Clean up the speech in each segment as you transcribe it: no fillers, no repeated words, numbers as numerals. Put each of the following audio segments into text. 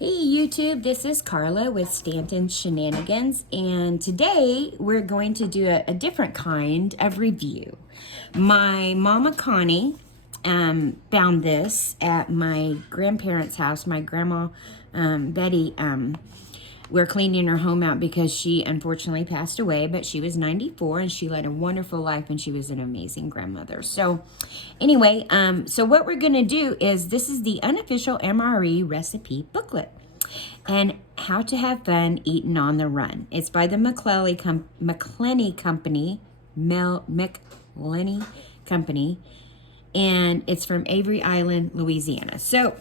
Hey YouTube, this is Carla with Stanton Shenanigans, and today we're going to do a different kind of review. My mama Connie found this at my grandparents' house. My grandma Betty, we're cleaning her home out because she unfortunately passed away, but she was 94 and she led a wonderful life and she was an amazing grandmother. So anyway, so what we're going to do is this is the unofficial MRE recipe booklet and how to have fun eating on the run. It's by the McClelly Company, and it's from Avery Island, Louisiana. So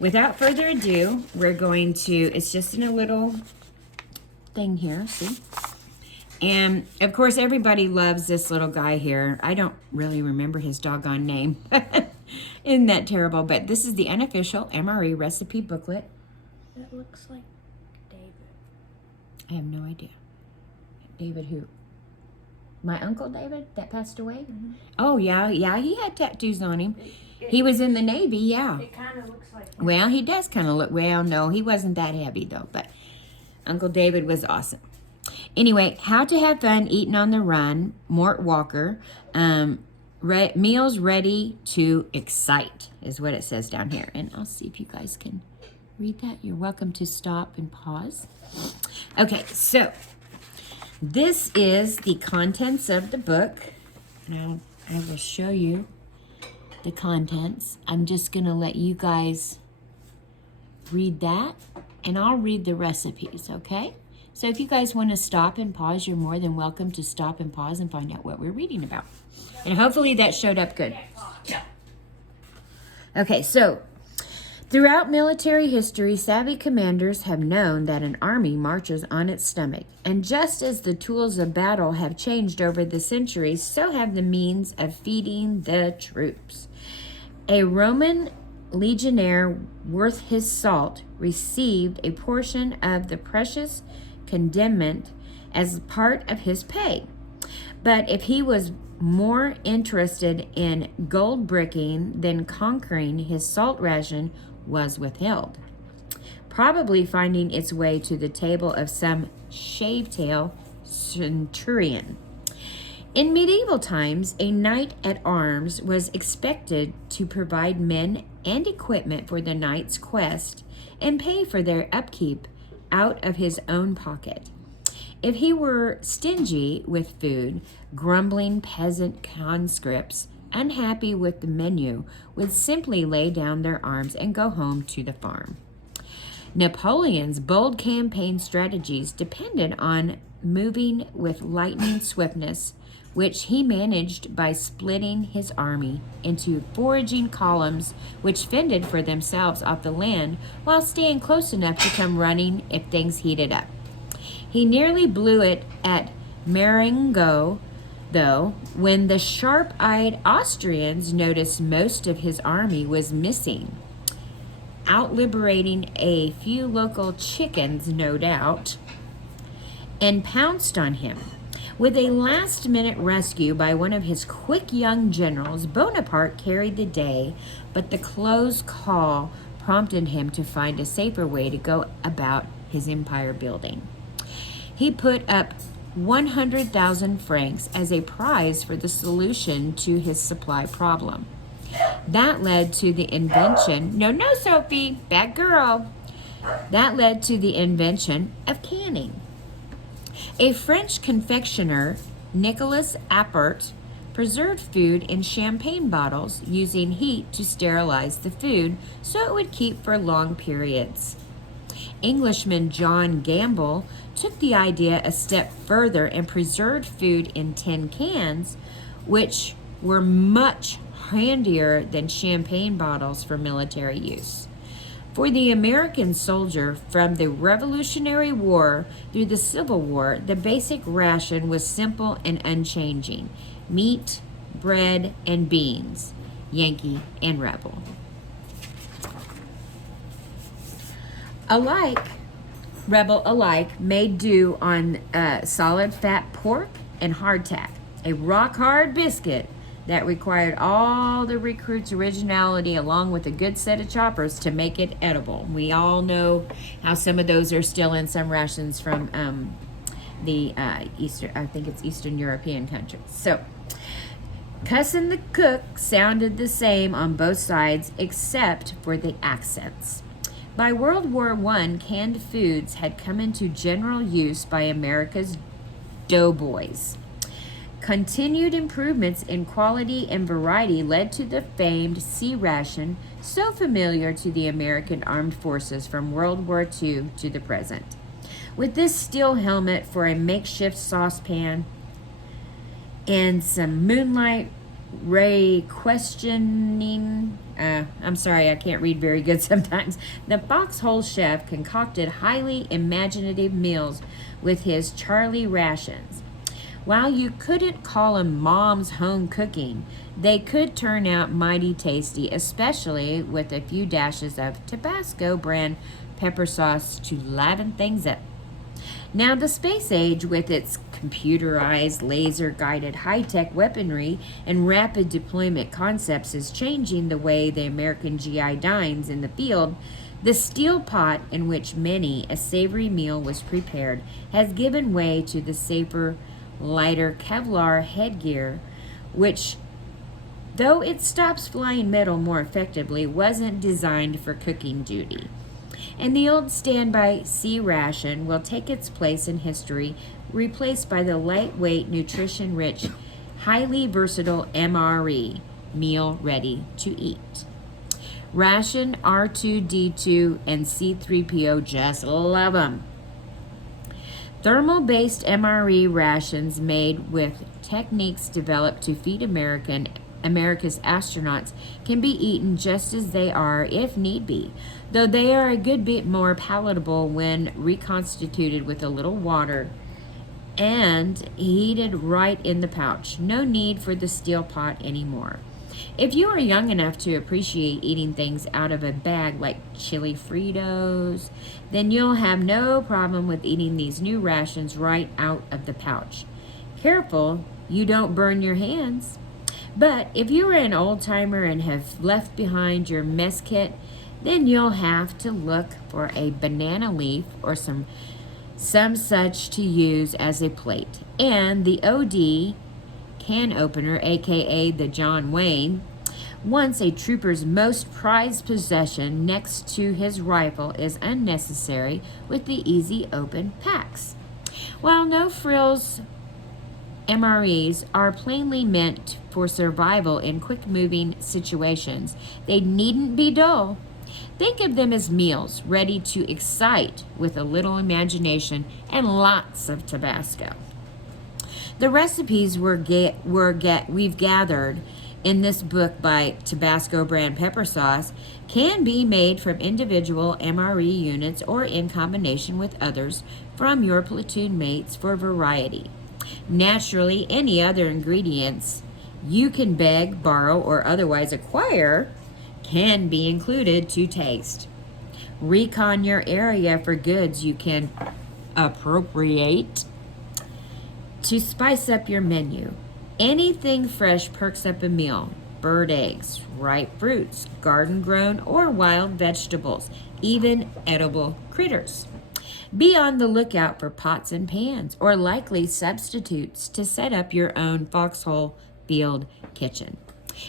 without further ado, we're going to, it's just in a little thing here, see? And of course, everybody loves this little guy here. I don't really remember his doggone name. Isn't that terrible? But this is the unofficial MRE recipe booklet. It looks like David. I have no idea. David who? My Uncle David that passed away? Mm-hmm. Oh, yeah, he had tattoos on him. He was in the Navy, yeah. It kind of looks like him. Well, he does kind of look, well, no, he wasn't that heavy though, but Uncle David was awesome. Anyway, how to have fun eating on the run, Mort Walker. Meals ready to excite is what it says down here. And I'll see if you guys can read that. You're welcome to stop and pause. Okay, so this is the contents of the book. Now I will show you the contents. I'm just going to let you guys read that, and I'll read the recipes, okay? So if you guys want to stop and pause, you're more than welcome to stop and pause and find out what we're reading about. And hopefully that showed up good. Okay, so throughout military history, savvy commanders have known that an army marches on its stomach. And just as the tools of battle have changed over the centuries, so have the means of feeding the troops. A Roman legionnaire worth his salt received a portion of the precious condiment as part of his pay. But if he was more interested in gold bricking than conquering, his salt ration was withheld, probably finding its way to the table of some shave-tail centurion. In medieval times, a knight-at-arms was expected to provide men and equipment for the knight's quest and pay for their upkeep out of his own pocket. If he were stingy with food, grumbling peasant conscripts, unhappy with the menu, would simply lay down their arms and go home to the farm. Napoleon's bold campaign strategies depended on moving with lightning swiftness, which he managed by splitting his army into foraging columns which fended for themselves off the land while staying close enough to come running if things heated up. He nearly blew it at Marengo, though, when the sharp-eyed Austrians noticed most of his army was missing, out-liberating a few local chickens, no doubt, and pounced on him. With a last-minute rescue by one of his quick young generals, Bonaparte carried the day, but the close call prompted him to find a safer way to go about his empire building. He put up 100,000 francs as a prize for the solution to his supply problem. That led to the invention, no, Sophie, bad girl. That led to the invention of canning. A French confectioner, Nicolas Appert, preserved food in champagne bottles using heat to sterilize the food so it would keep for long periods. Englishman John Gamble took the idea a step further and preserved food in tin cans, which were much handier than champagne bottles for military use. For the American soldier, from the Revolutionary War through the Civil War, the basic ration was simple and unchanging: meat, bread, and beans, Yankee and Rebel. Rebel alike made do on solid fat pork and hardtack, a rock-hard biscuit, that required all the recruits' originality along with a good set of choppers to make it edible. We all know how some of those are still in some rations from the Eastern European countries. So, Cuss and the Cook sounded the same on both sides except for the accents. By World War I, canned foods had come into general use by America's doughboys. Continued improvements in quality and variety led to the famed C ration, so familiar to the American armed forces from World War II to the present. With this steel helmet for a makeshift saucepan and some moonlight ray questioning, I'm sorry, I can't read very good sometimes, the foxhole chef concocted highly imaginative meals with his Charlie rations. While you couldn't call them Mom's home cooking, they could turn out mighty tasty, especially with a few dashes of Tabasco brand pepper sauce to liven things up. Now, the space age, with its computerized, laser-guided high-tech weaponry and rapid deployment concepts, is changing the way the American GI dines in the field. The steel pot in which many a savory meal was prepared has given way to the safer, lighter Kevlar headgear, which, though it stops flying metal more effectively, wasn't designed for cooking duty. And the old standby C ration will take its place in history, replaced by the lightweight, nutrition-rich, highly versatile MRE, meal ready to eat. Ration, R2-D2, and C3PO just love them. Thermal-based MRE rations made with techniques developed to feed America's astronauts can be eaten just as they are if need be, though they are a good bit more palatable when reconstituted with a little water and heated right in the pouch. No need for the steel pot anymore. If you are young enough to appreciate eating things out of a bag like chili Fritos, then you'll have no problem with eating these new rations right out of the pouch. Careful you don't burn your hands. But if you are an old-timer and have left behind your mess kit, then you'll have to look for a banana leaf or some such to use as a plate. And the OD can opener, aka the John Wayne, once a trooper's most prized possession next to his rifle, is unnecessary with the easy open packs. While no frills MREs are plainly meant for survival in quick-moving situations, they needn't be dull. Think of them as meals ready to excite with a little imagination and lots of Tabasco. The recipes we've gathered in this book by Tabasco brand pepper sauce can be made from individual MRE units or in combination with others from your platoon mates for variety. Naturally, any other ingredients you can beg, borrow, or otherwise acquire can be included to taste. Recon your area for goods you can appropriate to spice up your menu. Anything fresh perks up a meal. Bird eggs, ripe fruits, garden-grown or wild vegetables, even edible critters. Be on the lookout for pots and pans or likely substitutes to set up your own foxhole field kitchen.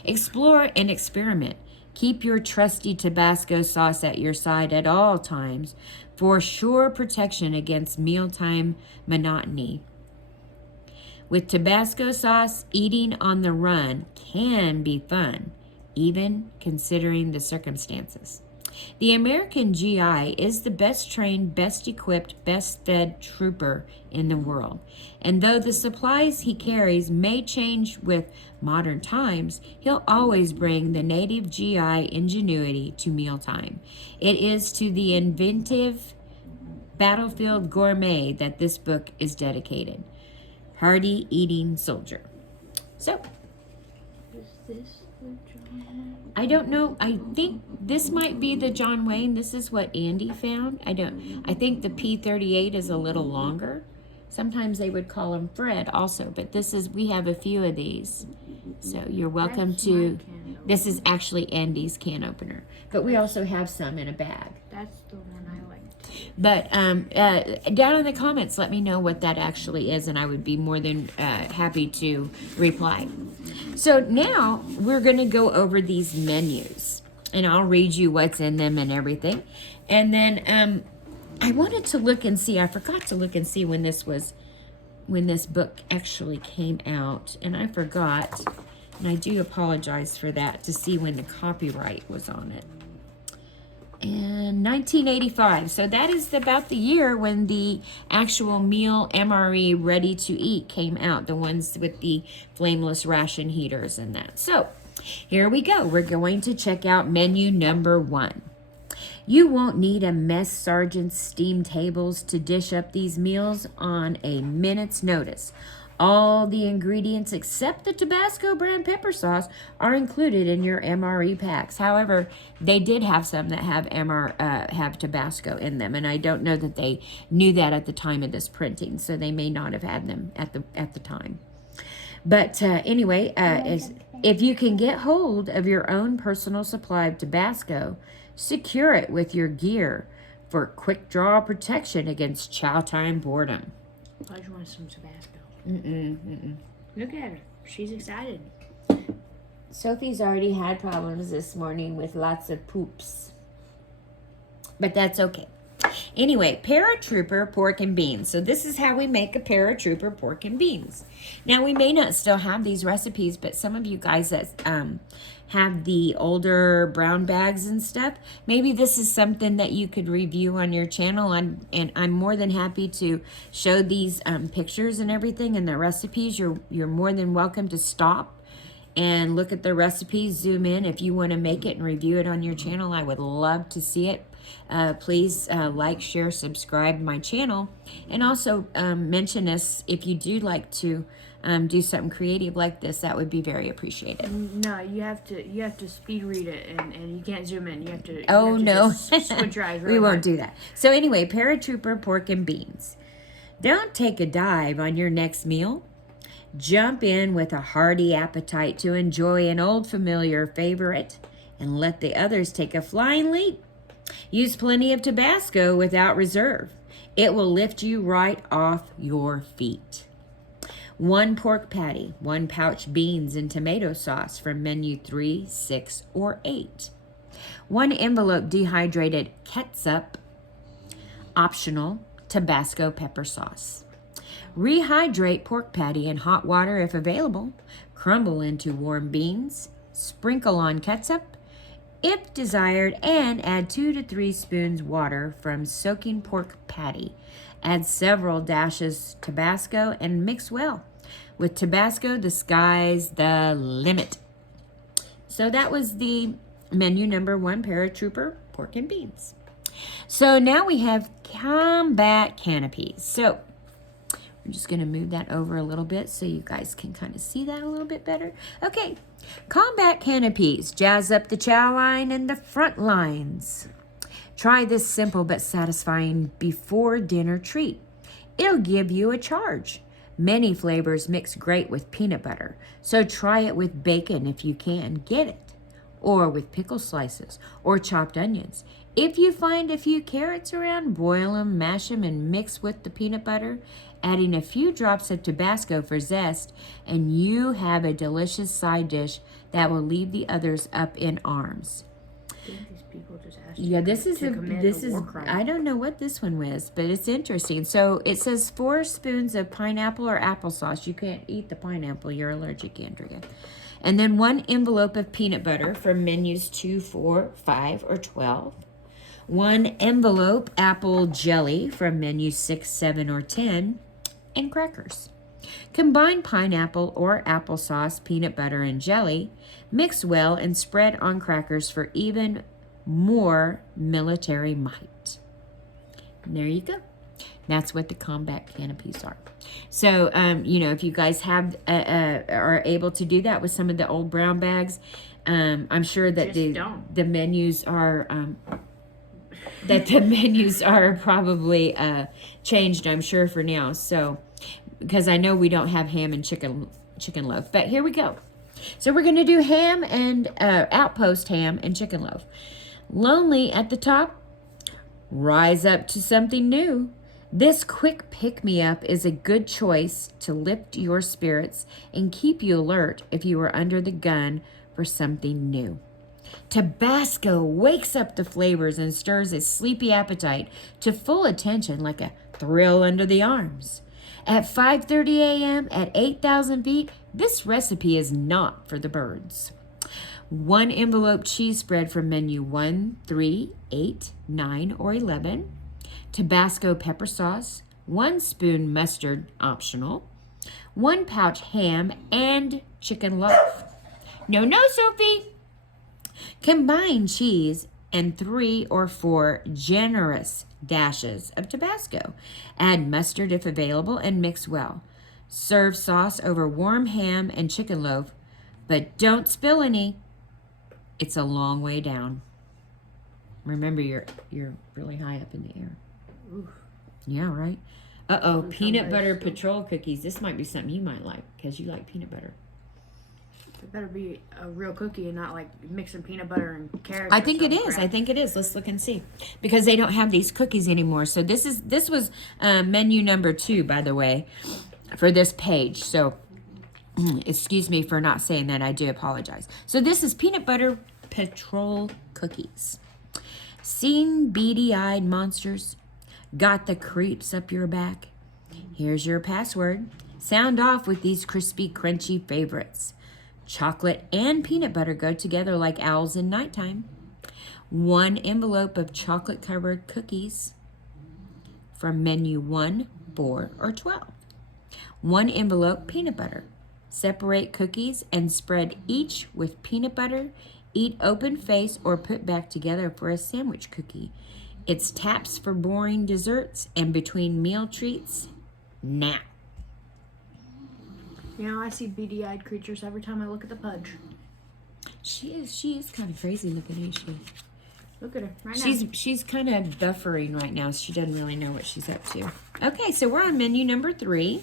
Explore and experiment. Keep your trusty Tabasco sauce at your side at all times for sure protection against mealtime monotony. With Tabasco sauce, eating on the run can be fun, even considering the circumstances. The American GI is the best trained, best equipped, best fed trooper in the world. And though the supplies he carries may change with modern times, he'll always bring the native GI ingenuity to mealtime. It is to the inventive battlefield gourmet that this book is dedicated. Hearty eating soldier. So, Is this the John Wayne? I don't know. I think this might be the John Wayne. This is what Andy found. I think the P38 is a little longer. Sometimes they would call him Fred also, but we have a few of these. So you're welcome That's to. my can This is actually Andy's can opener, but we also have some in a bag. That's the one I like too. But down in the comments, let me know what that actually is, and I would be more than happy to reply. So now we're going to go over these menus, and I'll read you what's in them and everything. And then I wanted to look and see. I forgot to look and see when this book actually came out, and I forgot, and I do apologize for that, to see when the copyright was on it. And 1985, so that is about the year when the actual meal MRE ready to eat came out, the ones with the flameless ration heaters and that. So here we go. We're going to check out menu number 1. You won't need a mess sergeant's steam tables to dish up these meals on a minute's notice. All the ingredients except the Tabasco brand pepper sauce are included in your MRE packs. However, they did have some that have have Tabasco in them, and I don't know that they knew that at the time of this printing, so they may not have had them at the time. But anyway, if you can get hold of your own personal supply of Tabasco, secure it with your gear for quick draw protection against chow time boredom. I just want some Tabasco. Mm-mm. Look at her. She's excited. Sophie's already had problems this morning with lots of poops. But that's okay. Anyway, paratrooper pork and beans. So this is how we make a paratrooper pork and beans. Now, we may not still have these recipes, but some of you guys that have the older brown bags and stuff, maybe this is something that you could review on your channel. And I'm more than happy to show these pictures and everything and the recipes. You're more than welcome to stop and look at the recipes, zoom in. If you want to make it and review it on your channel, I would love to see it. Please like, share, subscribe my channel, and also mention us if you do like to do something creative like this. That would be very appreciated. No, you have to speed read it, and you can't zoom in. You have to. Oh, no. Just switch your eyes. Really We won't hard. do that. So anyway, paratrooper pork and beans. Don't take a dive on your next meal. Jump in with a hearty appetite to enjoy an old familiar favorite, and let the others take a flying leap. Use plenty of Tabasco without reserve. It will lift you right off your feet. 1 pork patty, 1 pouch beans and tomato sauce from menu 3, 6, or 8. 1 envelope dehydrated ketchup, optional Tabasco pepper sauce. Rehydrate pork patty in hot water if available. Crumble into warm beans. Sprinkle on ketchup if desired, and add 2 to 3 spoons water from soaking pork patty. Add several dashes Tabasco and mix well. With Tabasco, the sky's the limit. So that was the menu number 1, paratrooper pork and beans. So now we have combat canopies. So I'm just going to move that over a little bit so you guys can kind of see that a little bit better. Okay, combat canopies. Jazz up the chow line and the front lines. Try this simple but satisfying before dinner treat. It'll give you a charge. Many flavors mix great with peanut butter, so try it with bacon if you can get it, or with pickle slices or chopped onions. If you find a few carrots around, boil them, mash them, and mix with the peanut butter, adding a few drops of Tabasco for zest, and you have a delicious side dish that will leave the others up in arms. I think these people just asked Yeah, you this is to commit a war crime. I don't know what this one was, but it's interesting. So it says 4 spoons of pineapple or applesauce. You can't eat the pineapple. You're allergic, Andrea. And then 1 envelope of peanut butter from menus 2, 4, 5, or 12. 1 envelope apple jelly from menus 6, 7, or 10. And crackers. Combine pineapple or applesauce, peanut butter, and jelly. Mix well and spread on crackers for even more military might. And there you go. That's what the combat canopies are. So, if you guys have are able to do that with some of the old brown bags, I'm sure that the menus are probably changed. I'm sure for now. So, because I know we don't have ham and chicken loaf, but here we go. So we're going to do ham and outpost ham and chicken loaf. Lonely at the top, rise up to something new. This quick pick-me-up is a good choice to lift your spirits and keep you alert if you are under the gun for something new. Tabasco wakes up the flavors and stirs a sleepy appetite to full attention like a thrill under the arms. At 5:30 a.m. at 8,000 feet, this recipe is not for the birds. 1 envelope cheese spread from menu 1, 3, 8, 9, or 11. Tabasco pepper sauce. 1 spoon mustard, optional. 1 pouch ham and chicken loaf. No, Sophie. Combine cheese and 3 or 4 generous dashes of Tabasco. Add mustard if available and mix well. Serve sauce over warm ham and chicken loaf, but don't spill any. It's a long way down. Remember, you're really high up in the air. Oof. Yeah, right? Uh-oh, peanut butter patrol cookies. This might be something you might like because you like peanut butter. It better be a real cookie and not like mixing peanut butter and carrots. I think it is. I think it is. Let's look and see. Because they don't have these cookies anymore. So this was menu number 2, by the way, for this page. So excuse me for not saying that. I do apologize. So this is peanut butter patrol cookies. Seen beady-eyed monsters? Got the creeps up your back? Here's your password. Sound off with these crispy, crunchy favorites. Chocolate and peanut butter go together like owls in nighttime. 1 envelope of chocolate-covered cookies from menu 1, 4, or 12. 1 envelope peanut butter. Separate cookies and spread each with peanut butter. Eat open face or put back together for a sandwich cookie. It's taps for boring desserts and between meal treats. Now. You know, I see beady-eyed creatures every time I look at the pudge. She is kind of crazy looking, ain't she? Look at her right now. She's kind of buffering right now. She doesn't really know what she's up to. Okay, so we're on menu number 3.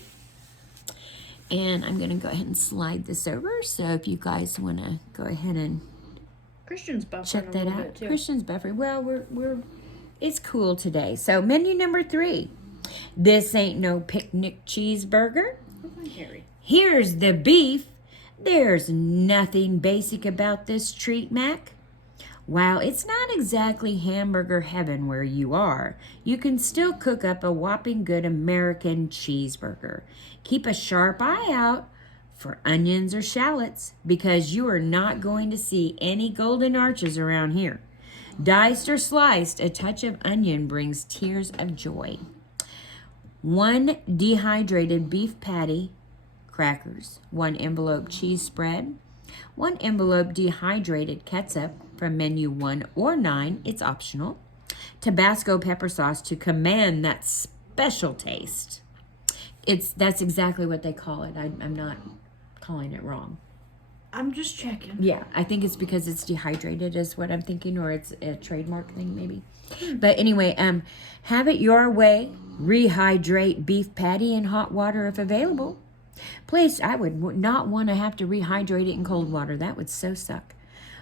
And I'm going to go ahead and slide this over. So if you guys want to go ahead and Christian's buffering check that a little out. bit too. Christian's buffering. Well, it's cool today. So menu number 3. This ain't no picnic cheeseburger. Harry. Here's the beef. There's nothing basic about this treat, Mac. While it's not exactly hamburger heaven where you are, you can still cook up a whopping good American cheeseburger. Keep a sharp eye out for onions or shallots because you are not going to see any golden arches around here. Diced or sliced, a touch of onion brings tears of joy. 1 dehydrated beef patty, crackers, 1 envelope cheese spread, 1 envelope dehydrated ketchup from menu 1 or 9, it's optional, Tabasco pepper sauce to command that special taste. That's exactly what they call it. I'm not calling it wrong. I'm just checking. Yeah, I think it's because it's dehydrated is what I'm thinking, or it's a trademark thing maybe. But anyway, have it your way. Rehydrate beef patty in hot water if available. Place, I would not want to have to rehydrate it in cold water. That would so suck.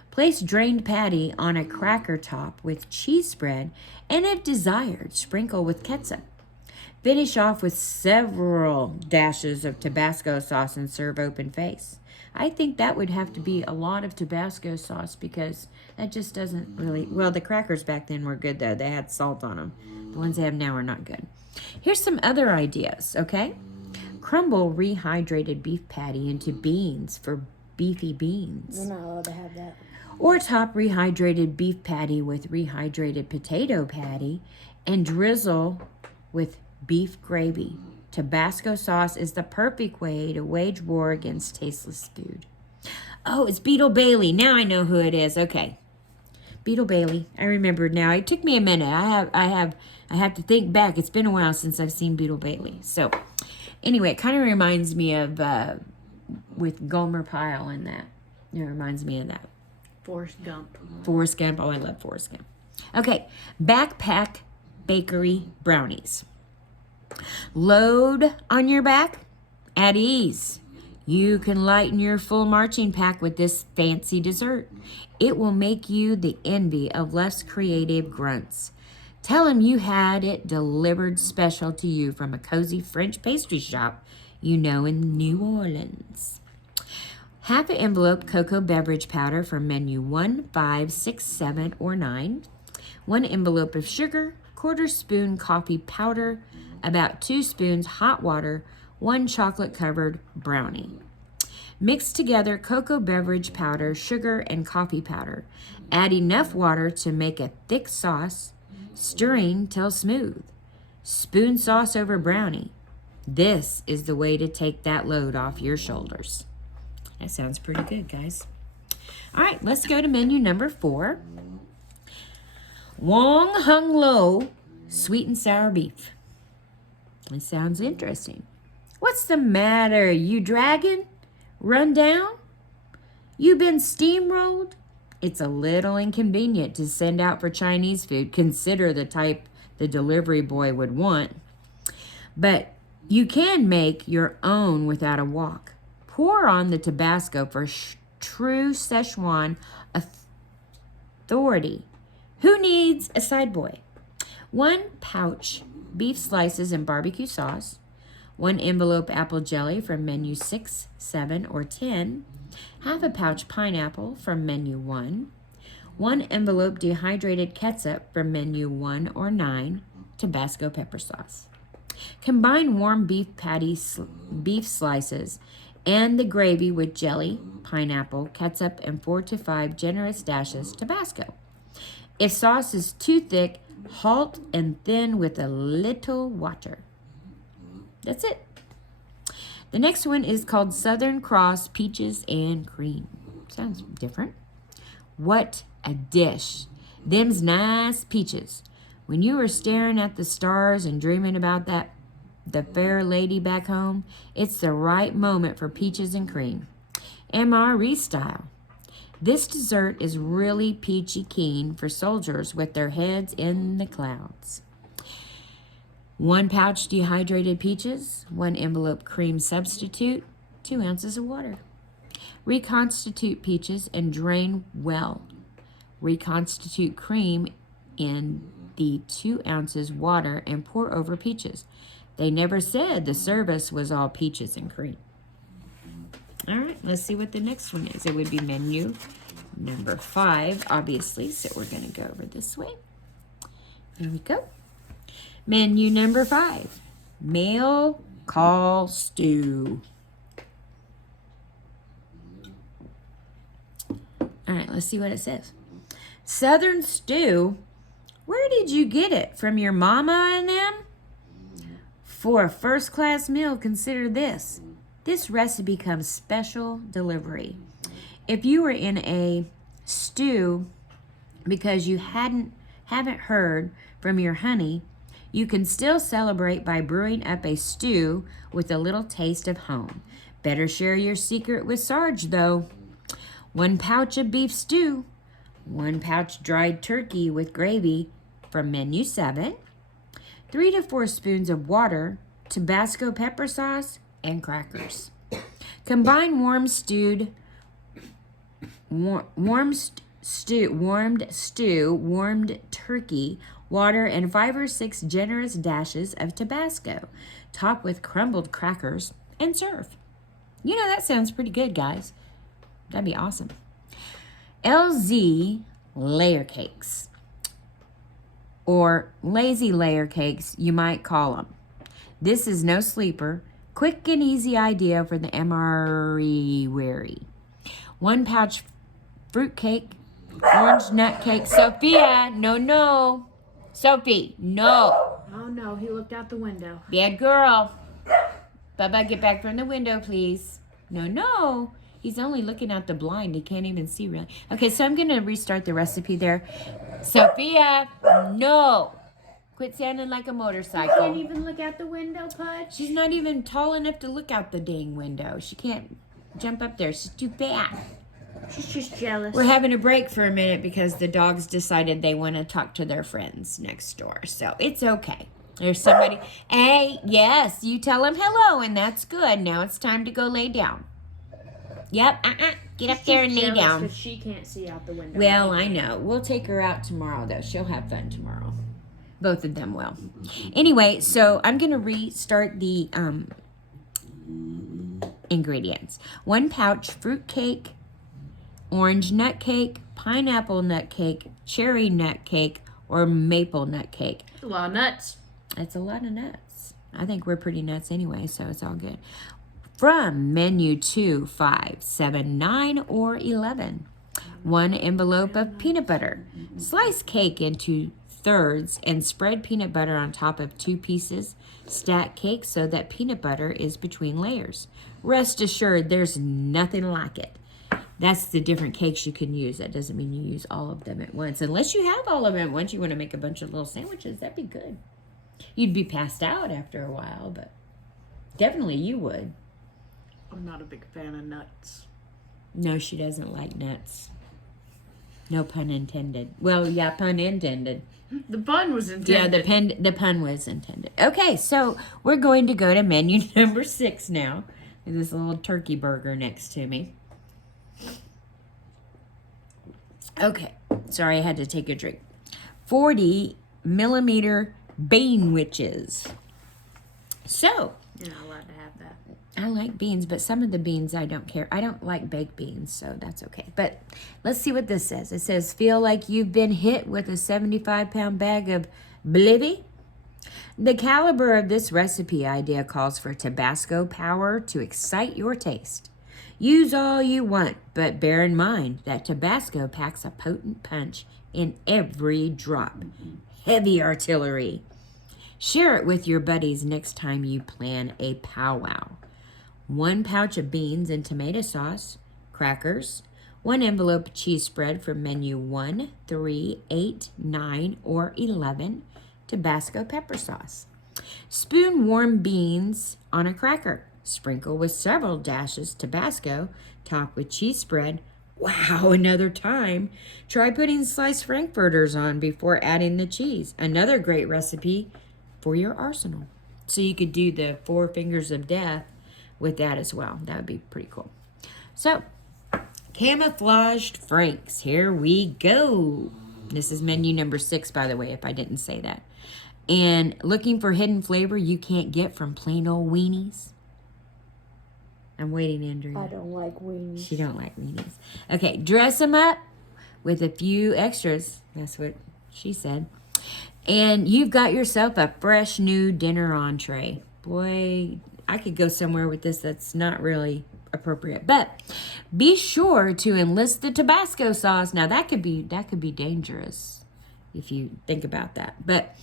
Place drained patty on a cracker top with cheese spread, and if desired, sprinkle with ketchup. Finish off with several dashes of Tabasco sauce and serve open face. I think that would have to be a lot of Tabasco sauce because that just doesn't really... Well, the crackers back then were good, though. They had salt on them. The ones they have now are not good. Here's some other ideas, okay? Crumble rehydrated beef patty into beans for beefy beans. We're not allowed to have that. Or top rehydrated beef patty with rehydrated potato patty and drizzle with beef gravy. Tabasco sauce is the perfect way to wage war against tasteless food. Oh, it's Beetle Bailey. Now I know who it is. Okay. Beetle Bailey. I remember now. It took me a minute. I have to think back. It's been a while since I've seen Beetle Bailey. So anyway, it kind of reminds me of with Gomer Pyle in that. It reminds me of that. Forrest Gump. Forrest Gump. Oh, I love Forrest Gump. Okay. Backpack Bakery brownies. Load on your back at ease. You can lighten your full marching pack with this fancy dessert. It will make you the envy of less creative grunts. Tell them you had it delivered special to you from a cozy French pastry shop you know in New Orleans. Half an envelope cocoa beverage powder from menu 1, 5, 6, 7, or 9. 1 envelope of sugar, 1/4 spoon coffee powder, about 2 spoons hot water, 1 chocolate-covered brownie. Mix together cocoa beverage powder, sugar, and coffee powder. Add enough water to make a thick sauce, stirring till smooth. Spoon sauce over brownie. This is the way to take that load off your shoulders. That sounds pretty good, guys. All right, let's go to menu number 4. Wong Hung Lo sweet and sour beef. It sounds interesting. What's the matter, you dragon? Run down? You been steamrolled? It's a little inconvenient to send out for Chinese food. Consider the type the delivery boy would want. But you can make your own without a wok. Pour on the Tabasco for true Szechuan authority. Who needs a side boy? 1 pouch beef slices and barbecue sauce. 1 envelope apple jelly from menu 6, 7, or 10. Half a pouch pineapple from menu 1. 1 envelope dehydrated ketchup from menu 1 or 9. Tabasco pepper sauce. Combine warm beef patty beef slices and the gravy with jelly, pineapple, ketchup, and 4 to 5 generous dashes Tabasco. If sauce is too thick, halt and thin with a little water. That's it. The next one is called Southern Cross Peaches and Cream. Sounds different. What a dish. Them's nice peaches. When you were staring at the stars and dreaming about the fair lady back home, it's the right moment for peaches and cream. MRE style. This dessert is really peachy keen for soldiers with their heads in the clouds. 1 pouch dehydrated peaches, 1 envelope cream substitute, 2 ounces of water. Reconstitute peaches and drain well. Reconstitute cream in the 2 ounces water and pour over peaches. They never said the service was all peaches and cream. All right, let's see what the next one is. It would be menu number 5, obviously, so we're going to go over this way. There we go. Menu number 5, mail call stew. All right, let's see what it says. Southern stew? Where did you get it? From your mama and them? For a first-class meal, consider this. This recipe comes special delivery. If you were in a stew because you haven't heard from your honey, you can still celebrate by brewing up a stew with a little taste of home. Better share your secret with Sarge, though. 1 pouch of beef stew, 1 pouch dried turkey with gravy from menu 7, 3 to 4 spoons of water, Tabasco pepper sauce, and crackers. Combine warmed stew, warmed turkey, water, and 5 or 6 generous dashes of Tabasco. Top with crumbled crackers and serve. You know, that sounds pretty good, guys. That'd be awesome. LZ layer cakes, or lazy layer cakes, you might call them. This is no sleeper. Quick and easy idea for the MRE weary. 1 pouch fruit cake, orange nut cake. Sophia, no. Sophie, no. Oh no, he looked out the window. Bad girl. Bubba, get back from the window, please. No. He's only looking out the blind. He can't even see really. Okay, so I'm going to restart the recipe there. Sophia, no. Quit sounding like a motorcycle. Can't even look out the window, Pudge. She's not even tall enough to look out the dang window. She can't jump up there. She's too fat. She's just jealous. We're having a break for a minute because the dogs decided they want to talk to their friends next door. So it's okay. There's somebody. Hey, yes, you tell them hello, and that's good. Now it's time to go lay down. Yep. Get up there and lay down. Because she can't see out the window. Well, I know. We'll take her out tomorrow, though. She'll have fun tomorrow. Both of them will. Anyway, so I'm going to restart the ingredients. 1 pouch fruit cake, orange nut cake, pineapple nut cake, cherry nut cake, or maple nut cake. A lot of nuts. That's a lot of nuts. I think we're pretty nuts anyway, so it's all good. From menu 2, 5, 7, 9, or 11. 1 envelope of peanut butter. Slice cake into thirds and spread peanut butter on top of 2 pieces. Stack cake so that peanut butter is between layers. Rest assured, there's nothing like it. That's the different cakes you can use. That doesn't mean you use all of them at once. Unless you have all of them at once, you want to make a bunch of little sandwiches. That'd be good. You'd be passed out after a while, but definitely you would. I'm not a big fan of nuts. No, she doesn't like nuts. No pun intended. Well, yeah, pun intended. The pun was intended. Yeah, the pun was intended. Okay, so we're going to go to menu number 6 now. There's this little turkey burger next to me. Okay, sorry, I had to take a drink. 40 millimeter bean witches. So, You're not allowed to have that. I like beans, but some of the beans I don't care. I don't like baked beans, so that's okay. But let's see what this says. It says, feel like you've been hit with a 75-pound bag of blivy? The caliber of this recipe idea calls for Tabasco power to excite your taste. Use all you want, but bear in mind that Tabasco packs a potent punch in every drop. Heavy artillery. Share it with your buddies next time you plan a powwow. 1 pouch of beans and tomato sauce, crackers, 1 envelope of cheese spread from menu 1, 3, 8, 9, or 11, Tabasco pepper sauce. Spoon warm beans on a cracker. Sprinkle with several dashes Tabasco, top with cheese spread. Wow, another time. Try putting sliced frankfurters on before adding the cheese. Another great recipe for your arsenal. So you could do the 4 fingers of death with that as well. That would be pretty cool. So, camouflaged franks. Here we go. This is menu number 6, by the way, if I didn't say that. And looking for hidden flavor you can't get from plain old weenies? I'm waiting, Andrea. I don't like weenies. She don't like weenies. Okay, dress them up with a few extras. That's what she said. And you've got yourself a fresh new dinner entree. Boy, I could go somewhere with this that's not really appropriate. But be sure to enlist the Tabasco sauce. Now that could be dangerous if you think about that. But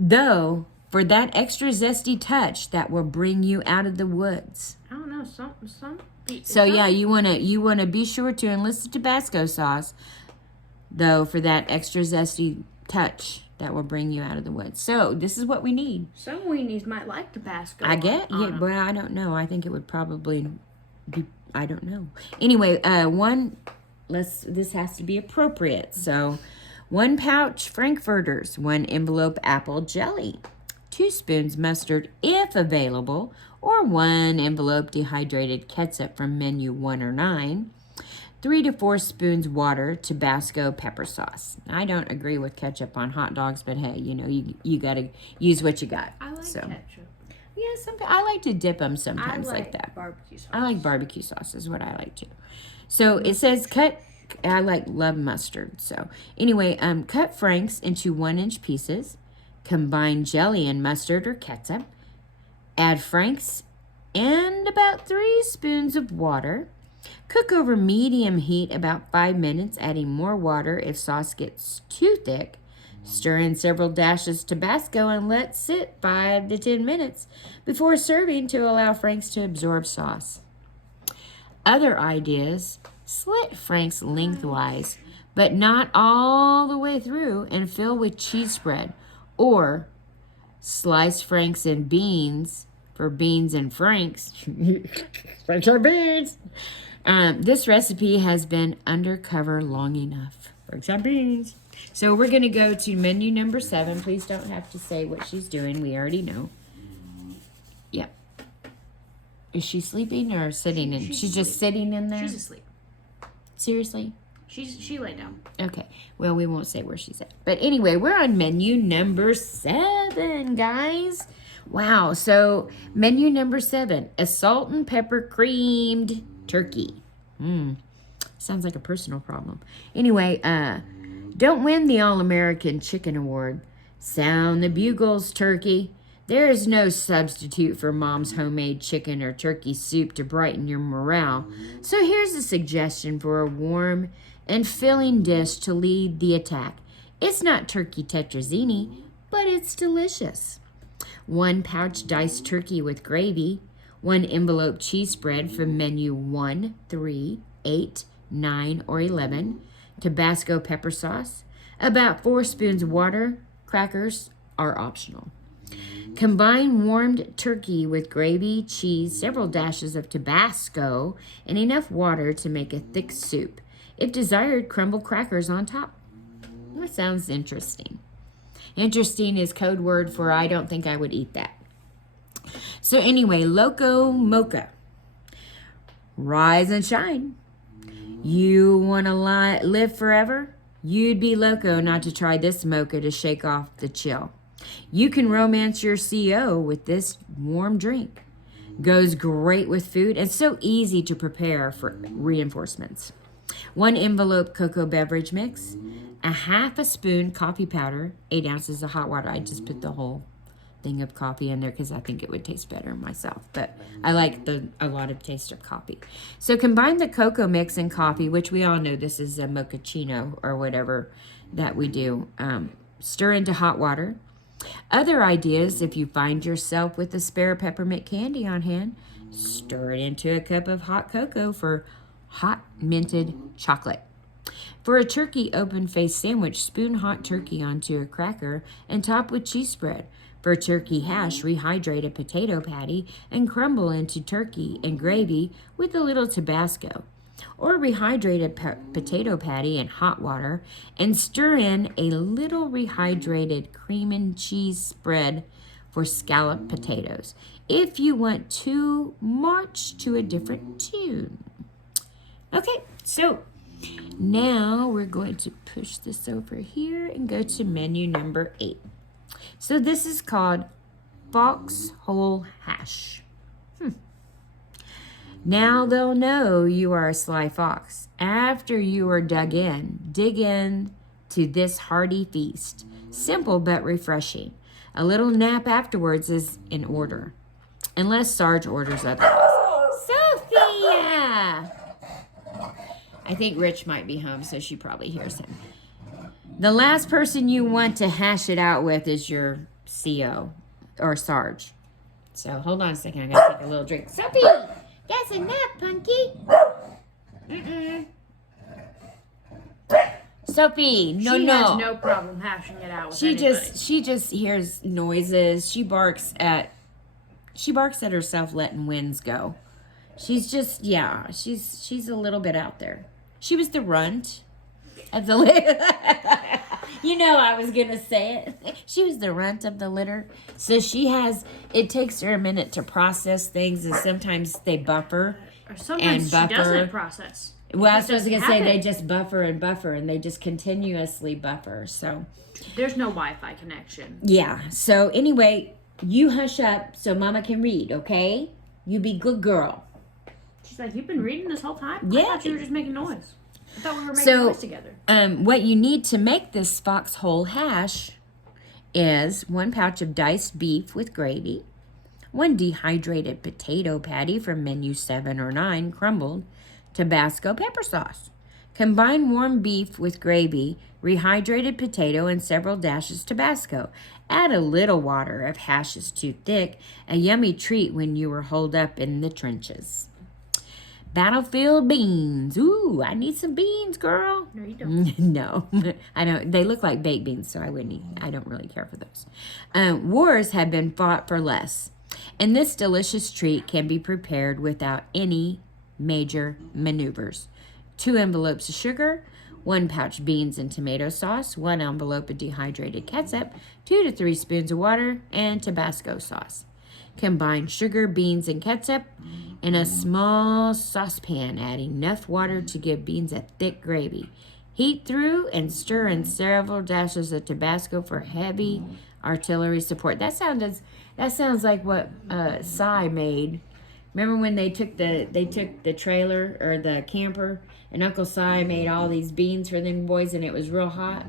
though, for that extra zesty touch that will bring you out of the woods. I don't know. So yeah, you wanna be sure to enlist the Tabasco sauce, though, for that extra zesty touch that will bring you out of the woods. So this is what we need. Some weenies might like Tabasco. I get, yeah, well, I don't know. I think it would probably be. I don't know. Anyway, this has to be appropriate. So, 1 pouch frankfurters, 1 envelope apple jelly, 2 spoons mustard if available, or 1 envelope dehydrated ketchup from menu 1 or 9, 3 to 4 spoons water Tabasco pepper sauce. I don't agree with ketchup on hot dogs, but hey, you got to use what you got. I like ketchup. Yeah, I like to dip them sometimes like that. Barbecue sauce. I like barbecue sauce is what I like too. So it says I love mustard. So anyway, cut franks into 1-inch pieces. Combine jelly and mustard or ketchup. Add franks and about 3 spoons of water. Cook over medium heat about 5 minutes, adding more water if sauce gets too thick. Stir in several dashes Tabasco and let sit 5 to 10 minutes before serving to allow franks to absorb sauce. Other ideas: slit franks lengthwise, but not all the way through, and fill with cheese spread. Or slice franks and beans for beans and franks. Franks and beans. This recipe has been undercover long enough. Franks and beans. So we're going to go to menu number 7. Please don't have to say what she's doing. We already know. Yep. Is she sleeping or sitting in? She's just asleep. sitting in there? She's asleep. Seriously? She laid down. Okay. Well, we won't say where she's at. But anyway, we're on menu number 7, guys. Wow. So, menu number 7, a salt and pepper creamed turkey. Sounds like a personal problem. Anyway, don't win the All-American Chicken Award. Sound the bugles, turkey. There is no substitute for Mom's homemade chicken or turkey soup to brighten your morale. So here's a suggestion for a warm and filling dish to lead the attack. It's not turkey tetrazzini, but it's delicious. 1 pouch diced turkey with gravy, 1 envelope cheese spread from menu 1, 3, 8, 9, or 11, Tabasco pepper sauce, about 4 spoons water, crackers are optional. Combine warmed turkey with gravy, cheese, several dashes of Tabasco, and enough water to make a thick soup. If desired, crumble crackers on top. That sounds interesting. Interesting is code word for I don't think I would eat that. So anyway, Loco Mocha. Rise and shine. You want to live forever? You'd be loco not to try this mocha to shake off the chill. You can romance your CO with this warm drink. Goes great with food and so easy to prepare for reinforcements. 1 envelope cocoa beverage mix, a half a spoon coffee powder, 8 ounces of hot water. I just put the whole thing of coffee in there because I think it would taste better myself, but I like a lot of taste of coffee. So combine the cocoa mix and coffee, which we all know this is a mochaccino or whatever that we do. Stir into hot water. Other ideas, if you find yourself with a spare peppermint candy on hand, stir it into a cup of hot cocoa for hot minted chocolate. For a turkey open-faced sandwich, spoon hot turkey onto a cracker and top with cheese spread. For turkey hash, rehydrate a potato patty and crumble into turkey and gravy with a little Tabasco. Or rehydrate a potato patty in hot water and stir in a little rehydrated cream and cheese spread for scalloped potatoes. If you want to march to a different tune. Okay, so now we're going to push this over here and go to menu number 8. So this is called foxhole hash. Now they'll know you are a sly fox. After you are dig in to this hearty feast. Simple but refreshing. A little nap afterwards is in order, unless Sarge orders otherwise. Sophia! I think Rich might be home, so she probably hears him. The last person you want to hash it out with is your CO or Sarge. So hold on a second. I'm going to take a little drink. Sophie! That's a nap, Punky. Sophie, She has no problem hashing it out with anybody. She just hears noises. She barks at herself letting winds go. She's just, she's a little bit out there. She was the runt of the litter. You know I was going to say it. She was the runt of the litter. So it takes her a minute to process things, and sometimes they buffer. Or sometimes she doesn't process. Well, I was going to say they just buffer, and they just continuously buffer. So there's no Wi-Fi connection. Yeah. So anyway, you hush up so Mama can read, okay? You be good girl. She's like, you've been reading this whole time? Yeah. I thought you were just making noise. I thought we were making noise together. What you need to make this foxhole hash is 1 pouch of diced beef with gravy, 1 dehydrated potato patty from menu 7 or 9 crumbled, Tabasco pepper sauce. Combine warm beef with gravy, rehydrated potato, and several dashes Tabasco. Add a little water if hash is too thick, a yummy treat when you were holed up in the trenches. Battlefield beans. Ooh, I need some beans, girl. No, you don't. No, I don't. They look like baked beans, so I wouldn't eat. I don't really care for those. Wars have been fought for less, and this delicious treat can be prepared without any major maneuvers. 2 envelopes of sugar, 1 pouch beans and tomato sauce, 1 envelope of dehydrated ketchup, 2 to 3 spoons of water, and Tabasco sauce. Combine sugar, beans, and ketchup in a small saucepan. Add enough water to give beans a thick gravy. Heat through and stir in several dashes of Tabasco for heavy artillery support. That sounds like what Cy made. Remember when they took the trailer or the camper, and Uncle Cy made all these beans for them boys, and it was real hot,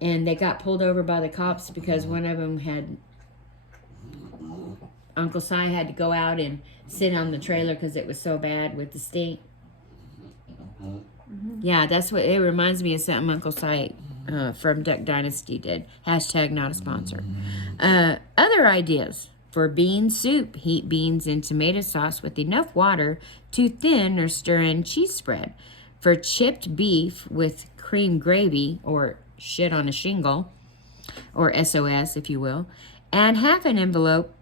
and they got pulled over by the cops because one of them had. Uncle Cy had to go out and sit on the trailer because it was so bad with the stink. Yeah, that's what it reminds me of. Something Uncle Cy from Duck Dynasty did. Hashtag not a sponsor. Other ideas for bean soup: heat beans in tomato sauce with enough water to thin or stir in cheese spread. For chipped beef with cream gravy, or shit on a shingle, or SOS if you will, add half an envelope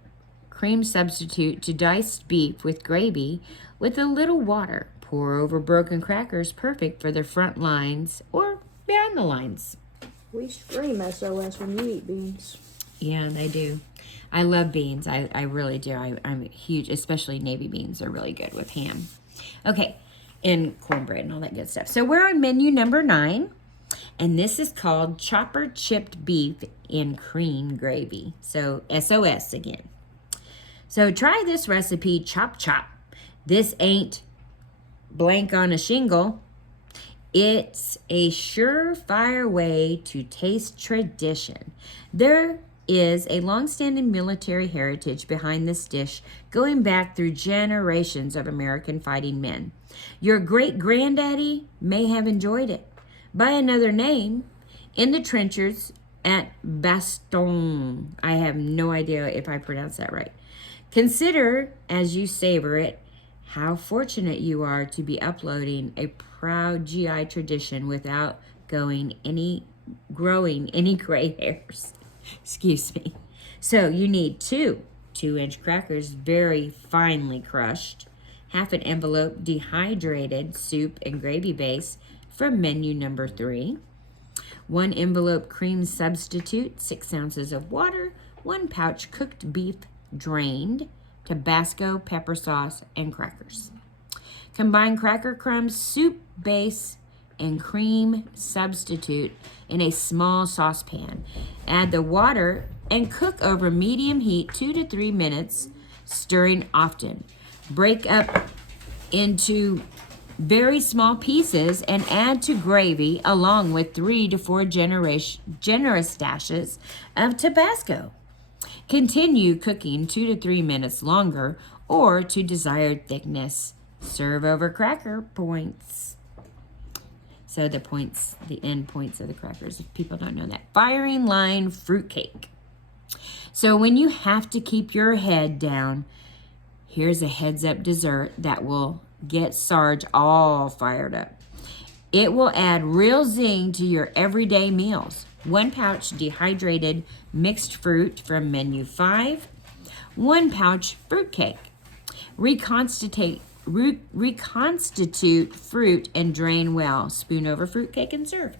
cream substitute to diced beef with gravy with a little water. Pour over broken crackers, perfect for the front lines or behind the lines. We scream SOS when you eat beans. Yeah, they do. I love beans. I really do. I'm huge, especially navy beans are really good with ham. Okay, and cornbread and all that good stuff. So we're on menu number 9, and this is called chopper chipped beef in cream gravy. So SOS again. So try this recipe, chop chop. This ain't blank on a shingle. It's a surefire way to taste tradition. There is a long-standing military heritage behind this dish, going back through generations of American fighting men. Your great-granddaddy may have enjoyed it by another name in the trenches at Bastogne. I have no idea if I pronounced that right. Consider, as you savor it, how fortunate you are to be uploading a proud GI tradition without growing any gray hairs. Excuse me. So you need 2-inch crackers, very finely crushed, half an envelope dehydrated soup and gravy base from menu number 3, 1 envelope cream substitute, 6 ounces of water, 1 pouch cooked beef drained, Tabasco, pepper sauce, and crackers. Combine cracker crumbs, soup base, and cream substitute in a small saucepan. Add the water and cook over medium heat 2 to 3 minutes, stirring often. Break up into very small pieces and add to gravy along with 3 to 4 generous dashes of Tabasco. Continue cooking 2 to 3 minutes longer or to desired thickness. Serve over cracker points. So the end points of the crackers, if people don't know that. Firing line fruitcake. So when you have to keep your head down, here's a heads up dessert that will get Sarge all fired up. It will add real zing to your everyday meals. 1 pouch dehydrated mixed fruit from menu 5. 1 pouch fruitcake. Reconstitute fruit and drain well. Spoon over fruitcake and serve.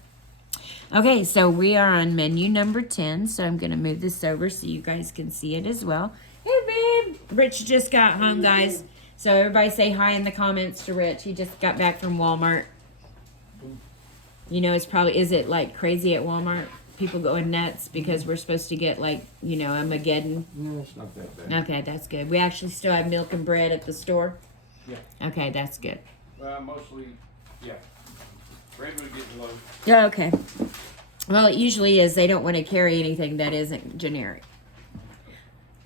Okay, so we are on menu number 10. So I'm going to move this over so you guys can see it as well. Hey, babe. Rich just got home, guys. So everybody say hi in the comments to Rich. He just got back from Walmart. You know, is it like crazy at Walmart? People going nuts because we're supposed to get like, a Mageddon. No, it's not that bad. Okay, that's good. We actually still have milk and bread at the store. Yeah. Okay, that's good. Well, mostly, yeah. Bread would get low. Yeah, okay. Well, it usually is. They don't want to carry anything that isn't generic.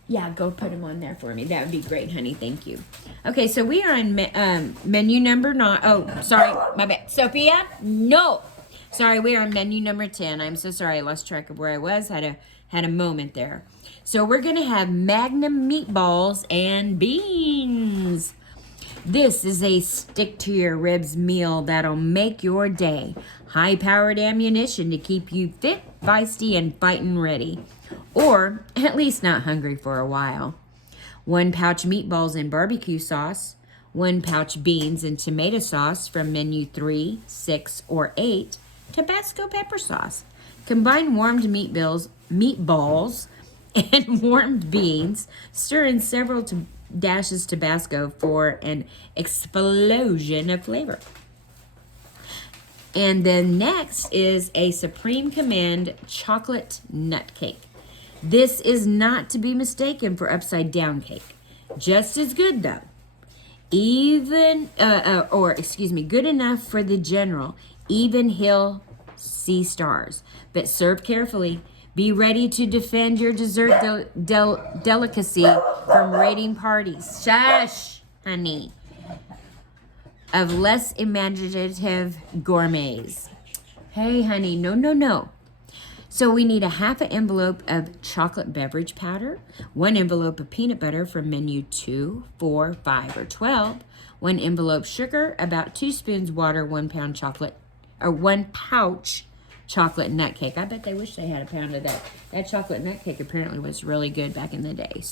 Yeah, go put them on there for me. That would be great, honey. Thank you. Okay, so we are on menu number 9. Oh, sorry. My bad. Sophia? No. Sorry, we are on menu number 10. I'm so sorry. I lost track of where I was. Had a moment there. So we're going to have Magnum meatballs and beans. This is a stick-to-your-ribs meal that'll make your day. High-powered ammunition to keep you fit, feisty, and fighting ready. Or at least not hungry for a while. 1 pouch meatballs and barbecue sauce. 1 pouch beans and tomato sauce from menu 3, 6, or 8. Tabasco pepper sauce. Combine warmed meatballs and warmed beans. Stir in several dashes Tabasco for an explosion of flavor. And then next is a Supreme Command chocolate nut cake. This is not to be mistaken for upside down cake. Just as good though. Good enough for the general. Even he'll see stars. But serve carefully. Be ready to defend your dessert delicacy from raiding parties. Shush, honey. Of less imaginative gourmets. Hey, honey, no. So we need a half an envelope of chocolate beverage powder, 1 envelope of peanut butter from menu 2, 4, 5, or 12, 1 envelope sugar, about 2 spoons water, 1 pound chocolate, or 1 pouch chocolate nut cake. I bet they wish they had a pound of that. That chocolate nut cake apparently was really good back in the day.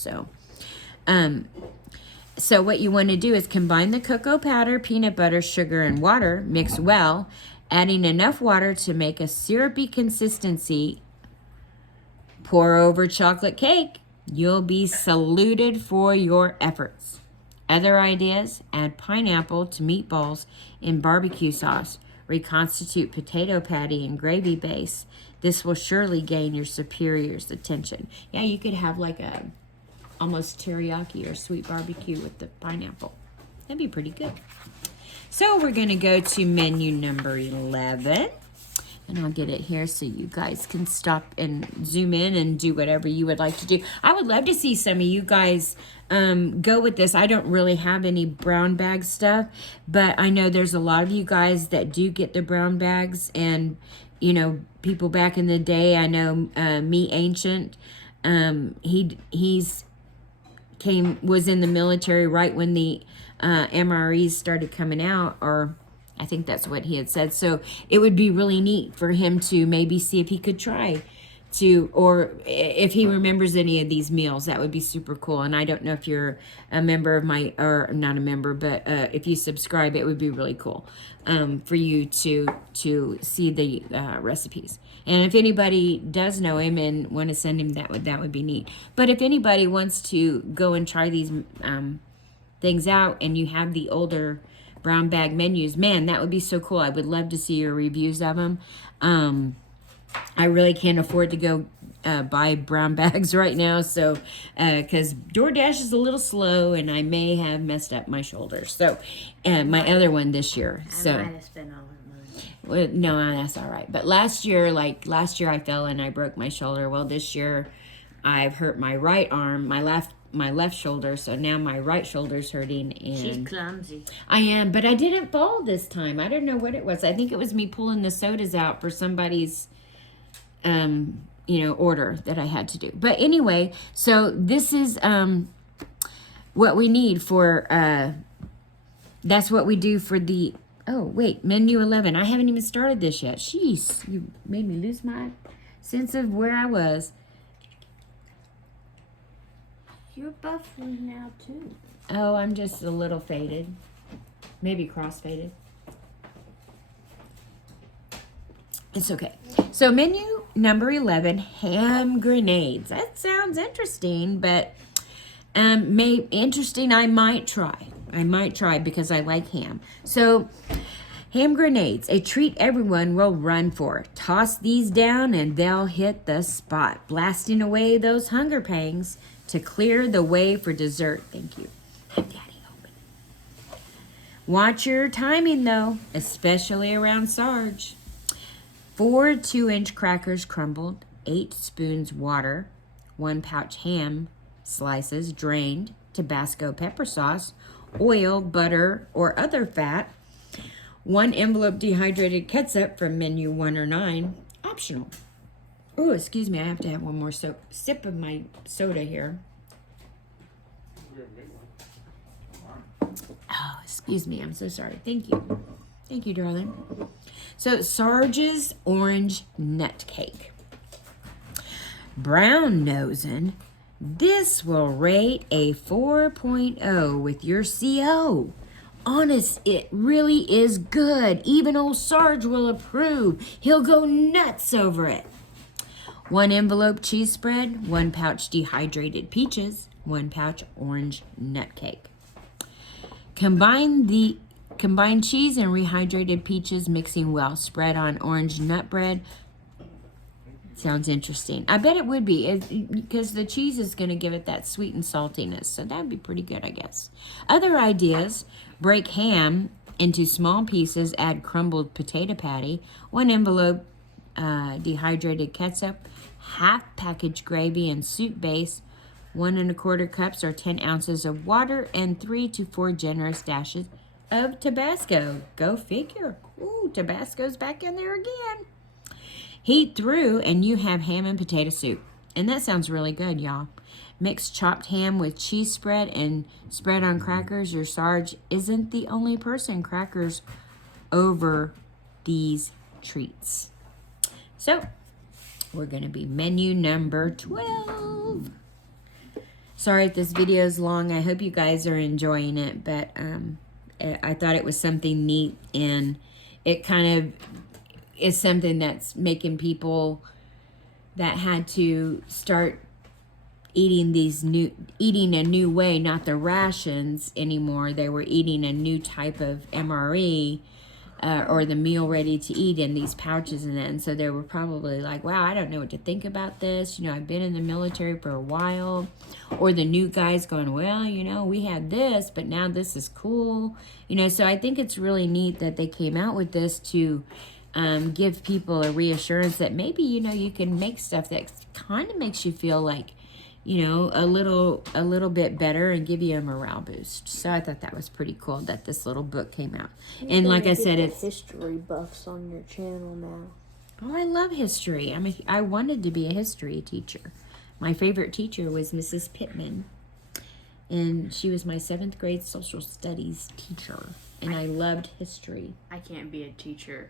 So what you want to do is combine the cocoa powder, peanut butter, sugar, and water, mix well, adding enough water to make a syrupy consistency. Pour over chocolate cake. You'll be saluted for your efforts. Other ideas? Add pineapple to meatballs in barbecue sauce. Reconstitute potato patty and gravy base. This will surely gain your superior's attention. Yeah, you could have like a almost teriyaki or sweet barbecue with the pineapple. That'd be pretty good. So we're going to go to menu number 11. And I'll get it here so you guys can stop and zoom in and do whatever you would like to do. I would love to see some of you guys go with this. I don't really have any brown bag stuff, but I know there's a lot of you guys that do get the brown bags. And, you know, people back in the day, I know Me Ancient, was in the military right when the MREs started coming out, or I think that's what he had said. So it would be really neat for him to maybe see if he could try to, or if he remembers any of these meals. That would be super cool. And I don't know if you're a member of or not a member, but if you subscribe, it would be really cool for you to see the recipes. And if anybody does know him and want to send him, that would be neat. But if anybody wants to go and try these things out, and you have the older brown bag menus, man, that would be so cool. I would love to see your reviews of them. I really can't afford to go buy brown bags right now, so because DoorDash is a little slow, and I may have messed up my shoulder. So, my other one this year. I might have spent all that money. Well, no, that's all right. But last year I fell and I broke my shoulder. Well, this year I've hurt my right arm, my left shoulder, so now my right shoulder's hurting. And she's clumsy. I am, but I didn't fall this time. I don't know what it was. I think it was me pulling the sodas out for somebody's order that I had to do. But anyway, so this is what we need for that's what we do for the menu 11. I haven't even started this yet. Jeez, you made me lose my sense of where I was. You're buffering now too. Oh, I'm just a little faded. Maybe cross-faded. It's okay. So menu number 11, ham grenades. That sounds interesting, but I might try because I like ham. So ham grenades, a treat everyone will run for. Toss these down and they'll hit the spot, blasting away those hunger pangs to clear the way for dessert. Thank you. Have Daddy open. Watch your timing though, especially around Sarge. 4 2-inch crackers crumbled, 8 spoons water, 1 pouch ham slices drained, Tabasco pepper sauce, oil, butter, or other fat, 1 envelope dehydrated ketchup from menu 1 or 9, optional. Oh, excuse me, I have to have one more sip of my soda here. Oh, excuse me, I'm so sorry. Thank you. Thank you, darling. So, Sarge's orange nut cake. Brown nosing. This will rate a 4.0 with your CO. Honest, it really is good. Even old Sarge will approve. He'll go nuts over it. 1 envelope cheese spread, 1 pouch dehydrated peaches, 1 pouch orange nut cake. Combine cheese and rehydrated peaches, mixing well. Spread on orange nut bread. Sounds interesting. I bet it would be, because the cheese is going to give it that sweet and saltiness. So that would be pretty good, I guess. Other ideas: break ham into small pieces, add crumbled potato patty, 1 envelope dehydrated ketchup, half package gravy and soup base, 1 1/4 cups or 10 ounces of water, and 3 to 4 generous dashes of Tabasco. Go figure. Ooh, Tabasco's back in there again. Heat through and you have ham and potato soup. And that sounds really good, y'all. Mix chopped ham with cheese spread and spread on crackers. Your Sarge isn't the only person crackers over these treats. So, we're going to be menu number 12. Sorry if this video is long. I hope you guys are enjoying it, but I thought it was something neat, and it kind of is something that's making people that had to start eating a new way, not the rations anymore. They were eating a new type of MRE, or the meal ready to eat in these pouches and that. And so they were probably like, wow, I don't know what to think about this. You know, I've been in the military for a while. Or the new guys going, well, you know, we had this, but now this is cool. You know, so I think it's really neat that they came out with this to give people a reassurance that maybe, you know, you can make stuff that kind of makes you feel like, you know, a little bit better and give you a morale boost. So I thought that was pretty cool that this little book came out. And like I said, it's history buffs on your channel now. Oh, I love history. I wanted to be a history teacher. My favorite teacher was Mrs. Pittman, and she was my 7th grade social studies teacher. And I loved history. I can't be a teacher.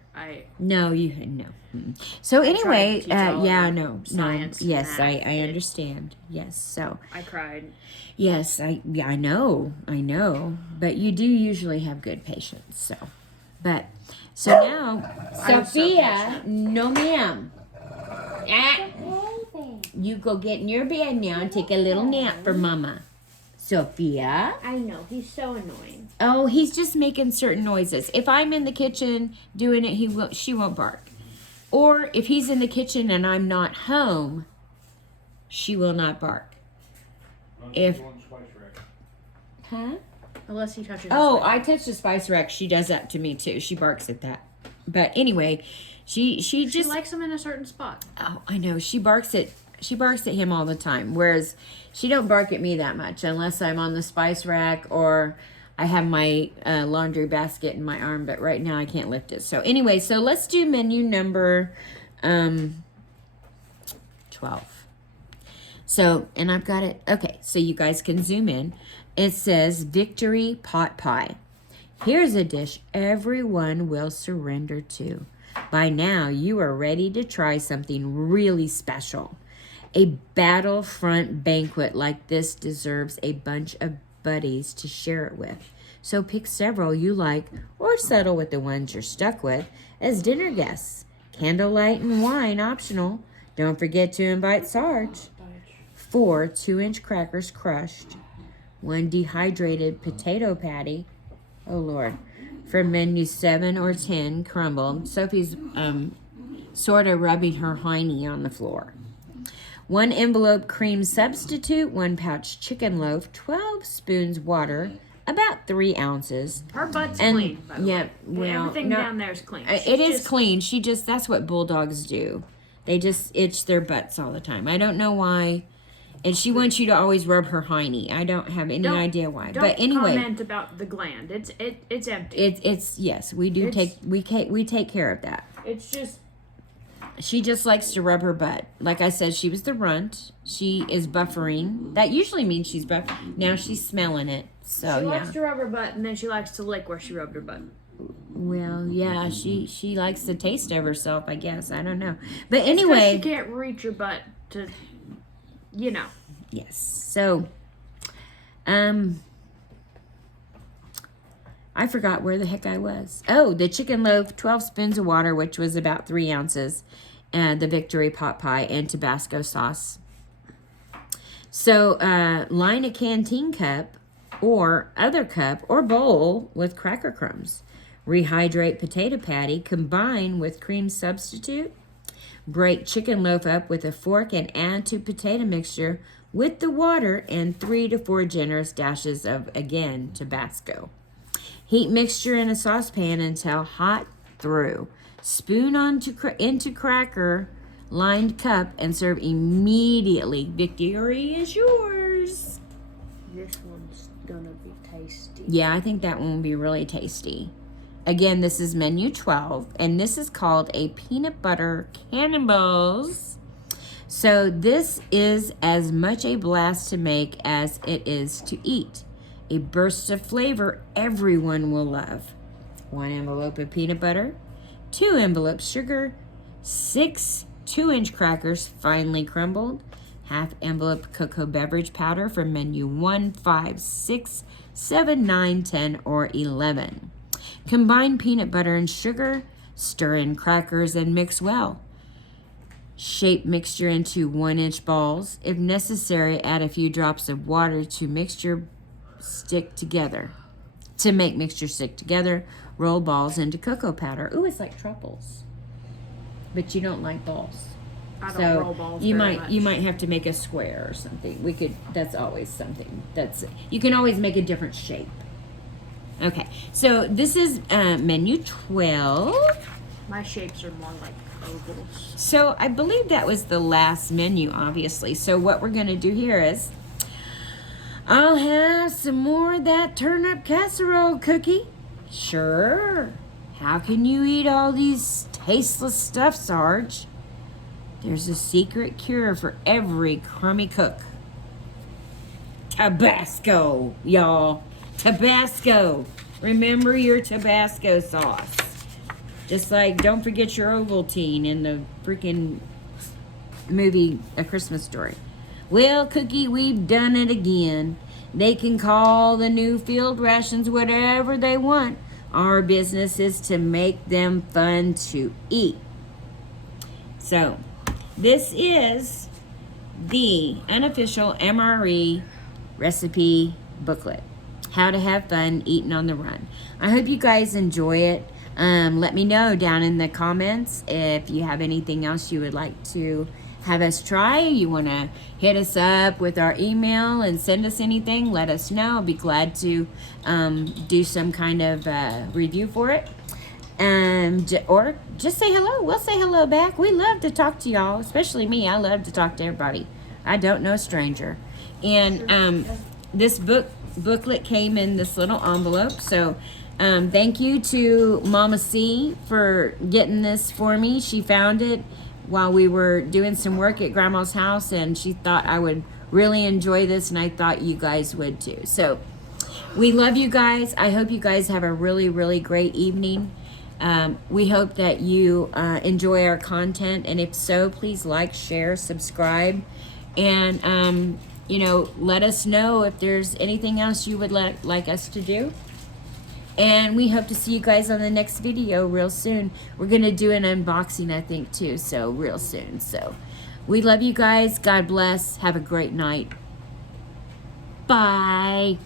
No. Mm-mm. So anyway, science. Yes, I understand. Yes, so I cried. yes, I know. But you do usually have good patience. So now, Sophia, no ma'am. You go get in your bed now and take a little nap for Mama. Sophia. I know, he's so annoying. Oh, he's just making certain noises. If I'm in the kitchen doing it, she won't bark. Or if he's in the kitchen and I'm not home, she will not bark. Huh? Unless he touches. Oh, I touch the spice rack. She does that to me too. She barks at that. But anyway, she likes him in a certain spot. Oh, I know. She barks at him all the time. Whereas she don't bark at me that much unless I'm on the spice rack or I have my laundry basket in my arm. But right now I can't lift it. So anyway, so let's do menu number 12. So, and I've got it. Okay, so you guys can zoom in. It says Victory Pot Pie. Here's a dish everyone will surrender to. By now, you are ready to try something really special. A battlefront banquet like this deserves a bunch of buddies to share it with. So pick several you like or settle with the ones you're stuck with as dinner guests. Candlelight and wine optional. Don't forget to invite Sarge. 4 2-inch crackers crushed. 1 dehydrated potato patty. Oh, Lord. From menu 7 or 10, crumbled. Sophie's sort of rubbing her hiney on the floor. 1 envelope cream substitute, 1 pouch chicken loaf, 12 spoons water, about 3 ounces. Her butt's clean, by the way. Well, everything down there is clean. It is clean. That's what bulldogs do. They just itch their butts all the time. I don't know why. And she wants you to always rub her hiney. I don't have any idea why. But anyway, comment about the gland. It's empty. It's yes, we do we take care of that. It's just she just likes to rub her butt. Like I said, she was the runt. She is buffering. That usually means she's buffering. Now she's smelling it. So she yeah. likes to rub her butt, and then she likes to lick where she rubbed her butt. Well, yeah, she likes the taste of herself, I guess. I don't know. But anyway, she can't reach her butt to, you know. Yes. So, I forgot where the heck I was. Oh, the chicken loaf, 12 spoons of water, which was about 3 ounces. the Victory pot pie, and Tabasco sauce. So line a canteen cup or other cup or bowl with cracker crumbs. Rehydrate potato patty, combine with cream substitute. Break chicken loaf up with a fork and add to potato mixture with the water and 3 to 4 generous dashes of, again, Tabasco. Heat mixture in a saucepan until hot through. Spoon into cracker lined cup and serve immediately. Victory is yours. This one's gonna be tasty. Yeah, I think that one will be really tasty. Again, this is menu 12, and this is called a peanut butter cannonballs. So this is as much a blast to make as it is to eat. A burst of flavor everyone will love. 1 envelope of peanut butter, 2 envelopes sugar, 6 2-inch crackers finely crumbled, half envelope cocoa beverage powder from menu 1, 5, 6, 7, 9, 10, or 11. Combine peanut butter and sugar, stir in crackers, and mix well. Shape mixture into 1-inch balls. If necessary, add a few drops of water to make mixture stick together. Roll balls into cocoa powder. Ooh, it's like truffles. But you don't like balls. I don't roll balls you very might much. have to make a square or something. That's always something. You can always make a different shape. Okay, so this is menu 12. My shapes are more like ovals. So I believe that was the last menu, obviously. So what we're going to do here is I'll have some more of that turnip casserole, Cookie. Sure. How can you eat all these tasteless stuff, Sarge? There's a secret cure for every crummy cook. Tabasco, y'all. Tabasco. Remember your Tabasco sauce. Just like, don't forget your Ovaltine in the freaking movie A Christmas Story. Well, Cookie, we've done it again. They can call the new field rations whatever they want. Our business is to make them fun to eat. So, this is the unofficial MRE recipe booklet. How to have fun eating on the run. I hope you guys enjoy it. Let me know down in the comments if you have anything else you would like to have us try. You want to hit us up with our email and send us anything, let us know. I'll be glad to do some kind of review for it. Or just say hello. We'll say hello back. We love to talk to y'all, especially me. I love to talk to everybody. I don't know a stranger. And this booklet came in this little envelope. So thank you to Mama C for getting this for me. She found it while we were doing some work at Grandma's house, and she thought I would really enjoy this, and I thought you guys would too. So we love you guys. I hope you guys have a really, really great evening. We hope that you enjoy our content, and if so, please like, share, subscribe, and let us know if there's anything else you would like us to do. And we hope to see you guys on the next video real soon. We're going to do an unboxing, I think, too, so real soon. So we love you guys. God bless. Have a great night. Bye.